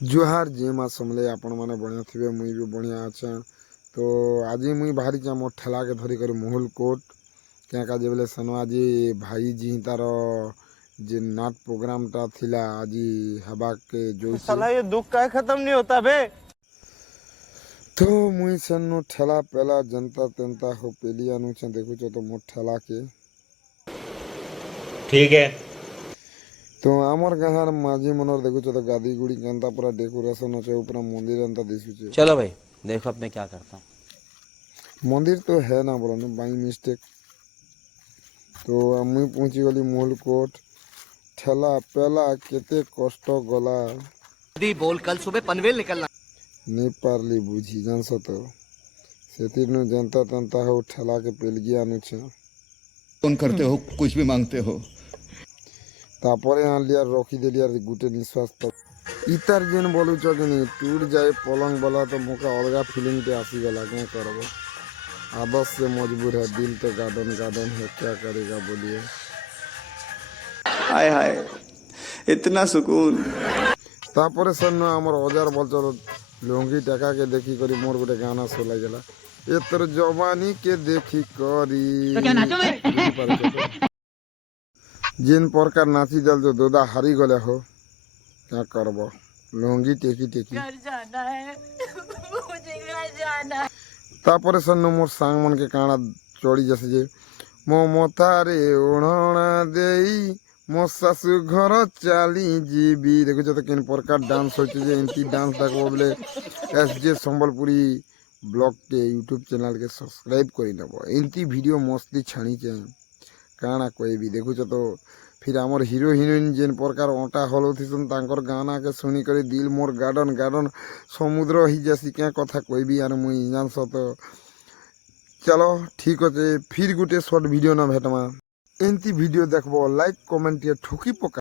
जुहार जी माँ समले आपण मैंने बढ़िया थे मुई भी बढ़िया अच्छा। तो आज मुई बाहरी के मोर ठेला के धरी कर मुहुल कोट क्या का बोले सन आज भाई जी तार जे नाट प्रोग्राम टा थिला आज हवा के जोइसे साला ये दुख का खत्म नहीं होता बे। तो मुई सन्नु ठेला पेला जनता तंता हो पेलिया नु छ देखु छ तो मोर ठेला के ठीक है। तो आमर गाहर माझी मनर देखु छ तो गादी गुड़ी केनता पूरा डेकोरेशन छ ऊपर मंदिर अंता दिसु छ। चलो भाई देखो अब मैं क्या करता हूँ। मंदिर तो है ना बोला बाई मिस्टेक। तो मुई पहुंची गली मूलकोट ठेला पेला केते कष्ट गला बोल कल सुबह पनवेल निकलना नहीं पारली बुझी जानस तो सेतिर नु जनता तंता हो ठेला के पेलगी आनु छ फोन करते हो कुछ भी मांगते हो तापरे आलिया रखी देलिया गुटे निश्वास तक इतार जेन बोलु छ कि टूर जाए पलंग वाला तो मोका अलगा फीलिंग पे आसी गला क्या करबो आदत से मजबूर है दिल तो गार्डन गार्डन है क्या करेगा बोलिए। हाय हाय इतना सुकून। तापरे सर आमर हजार बचल लुंगी टाका के देखी करी मोर गोटे गाना सो लागला ए तोर जवानी के देखी करी तो क्या नाचो में जिन प्रकार नाची दल जो दोदा हारी गले हो क्या करबो लुंगी टेकी टेकी घर जाना है मुझे घर जाना है। तापरे सर मोर सांग मन के काना चढ़ी जैसे जे मो मतारे ओढ़ना देई मो सासु घर चली जीबी देखो तो किन प्रकार डांस होचे जे इनती डांस देखबो बोले एसजे संबलपुरी ब्लॉग के यूट्यूब चैनल के सब्सक्राइब करी नबो इनती वीडियो मस्ती छाणी के काना कोई भी देखो तो फिर आमर हीरो हिरोइन जेन प्रकार ओटा हलो थिसन तांकर गाना के सुनी करे दिल मोर गार्डन गार्डन समुद्र ही जैसी क्या कथा कोई भी यार मुई जान तो चलो ठीक होते फिर गुटे शॉर्ट वीडियो ना भेटमा एंती वीडियो देखबो लाइक कमेंट या ठुकी पका।